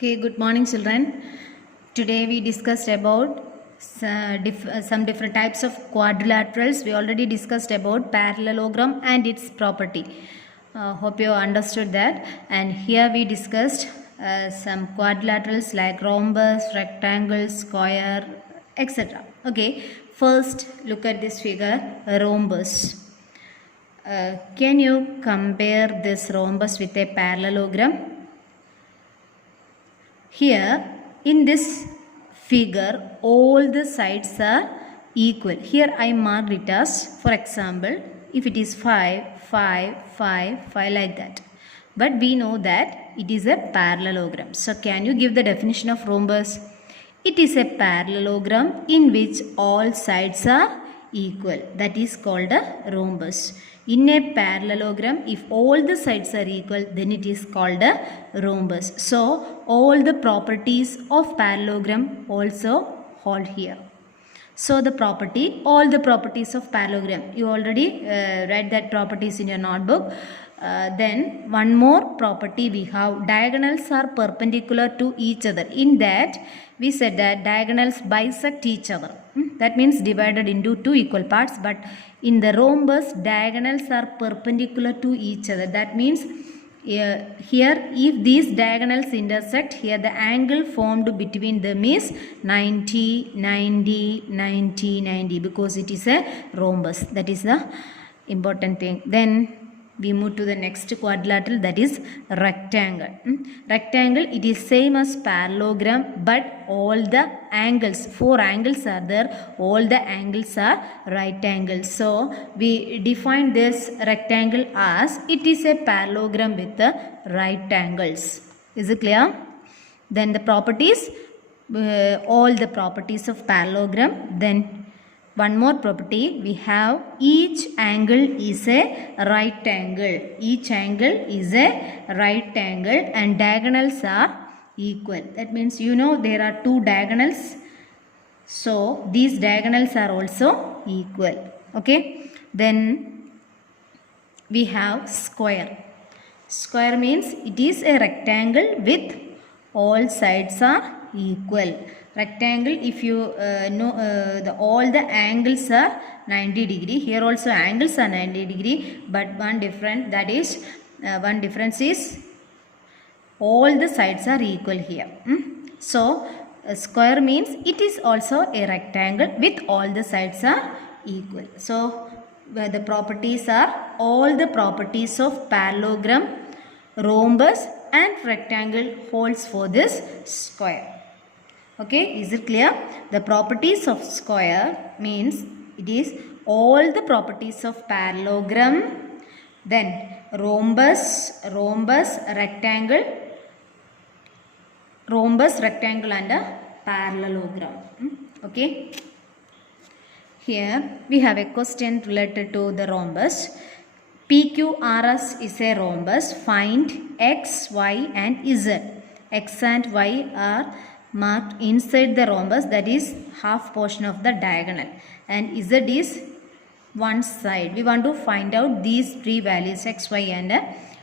Okay, good morning children. Today we discussed about some different types of quadrilaterals. We already discussed about parallelogram and its property. Hope you understood that. And here we discussed some quadrilaterals like rhombus, rectangle, square, etc. Okay, first look at this figure, rhombus. Can you compare this rhombus with a parallelogram? Here in this figure all the sides are equal. Here I marked it as, for example, if it is 5, 5, 5, 5 like that. But we know that it is a parallelogram. So can you give the definition of rhombus? It is a parallelogram in which all sides are equal. That is called a rhombus. In a parallelogram, if all the sides are equal, then it is called a rhombus. So, all the properties of parallelogram also hold here. So, all the properties of parallelogram, you already read that properties in your notebook. Then one more property we have, diagonals are perpendicular to each other. In that, we said that diagonals bisect each other. That means divided into two equal parts, but in the rhombus, diagonals are perpendicular to each other. That means here if these diagonals intersect, here the angle formed between them is 90, 90, 90, 90 because it is a rhombus. That is the important thing. Then we move to the next quadrilateral, that is rectangle. Rectangle, it is same as parallelogram, but all the angles, 4 angles are there, all the angles are right angles. So we define this rectangle as it is a parallelogram with the right angles. Is it clear? Then the properties, all the properties of parallelogram. Then one more property we have, each angle is a right angle. Each angle is a right angle and diagonals are equal. That means you know there are two diagonals. So these diagonals are also equal. Okay. Then we have square. Square means it is a rectangle with all sides are equal. Rectangle, if you know all the angles are 90 degree. Here also angles are 90 degree, but one difference is all the sides are equal here. So a square means it is also a rectangle with all the sides are equal. So the properties are all the properties of parallelogram, rhombus and rectangle holds for this square. Okay, is it clear? The properties of square means it is all the properties of parallelogram, then rhombus, rectangle and a parallelogram. Okay. Here we have a question related to the rhombus. PQRS is a rhombus. Find X, Y and Z. X and Y are marked inside the rhombus, that is half portion of the diagonal, and Z is one side. We want to find out these three values X, Y and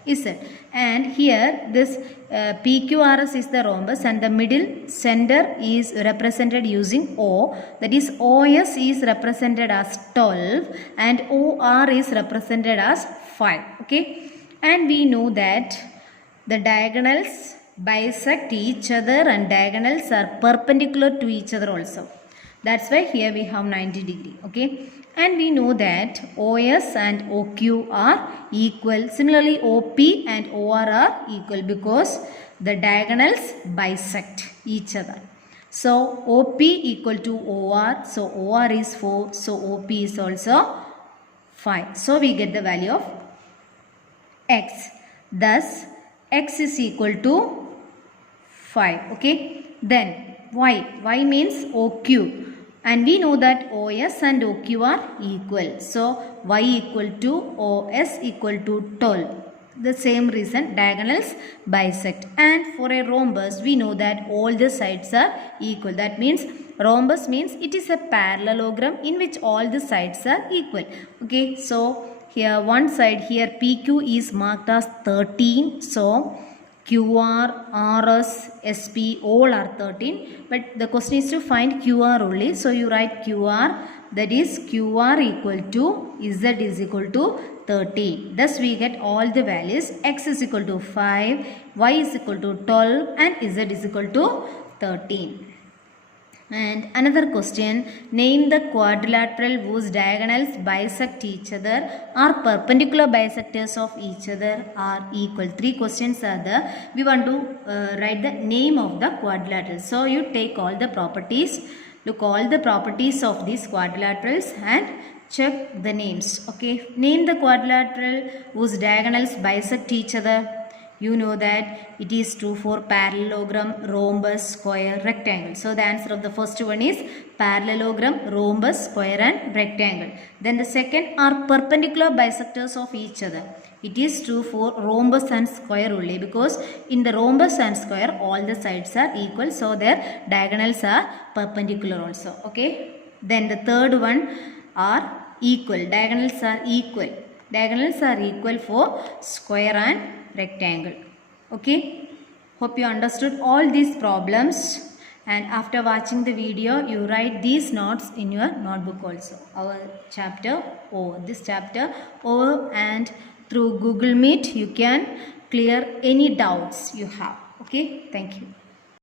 Z. And here this PQRS is the rhombus and the middle center is represented using O, that is OS is represented as 12 and OR is represented as 5. Okay, and we know that the diagonals bisect each other and diagonals are perpendicular to each other also. That's why here we have 90 degree. Okay, and we know that OS and OQ are equal. Similarly OP and OR are equal because the diagonals bisect each other. So OP equal to OR, so OR is 4, so OP is also 5. So we get the value of X. Thus X is equal to 5. Okay, then Y means OQ, and we know that OS and OQ are equal, so Y equal to OS equal to 12. The same reason diagonals bisect. And for a rhombus we know that all the sides are equal. That means rhombus means it is a parallelogram in which all the sides are equal. Okay, so here one side, here PQ is marked as 13, so QR, RS, SP all are 13, but the question is to find QR only. So you write QR, that is QR equal to Z is equal to 13. Thus we get all the values. X is equal to 5, Y is equal to 12 and Z is equal to 13. And another question, name the quadrilateral whose diagonals bisect each other or perpendicular bisectors of each other are equal. 3 questions are there. We want to write the name of the quadrilateral. So you take all the properties, look all the properties of these quadrilaterals and check the names. Okay, name the quadrilateral whose diagonals bisect each other. You know that it is true for parallelogram, rhombus, square, rectangle. So the answer of the first one is parallelogram, rhombus, square and rectangle. Then the second are perpendicular bisectors of each other. It is true for rhombus and square only, because in the rhombus and square all the sides are equal. So their diagonals are perpendicular also. Okay. Then the third one are equal. Diagonals are equal. Diagonals are equal for square and rectangle. Okay, hope you understood all these problems, and after watching the video you write these notes in your notebook also. Our chapter over, this chapter over, and through Google Meet you can clear any doubts you have. Okay, thank you.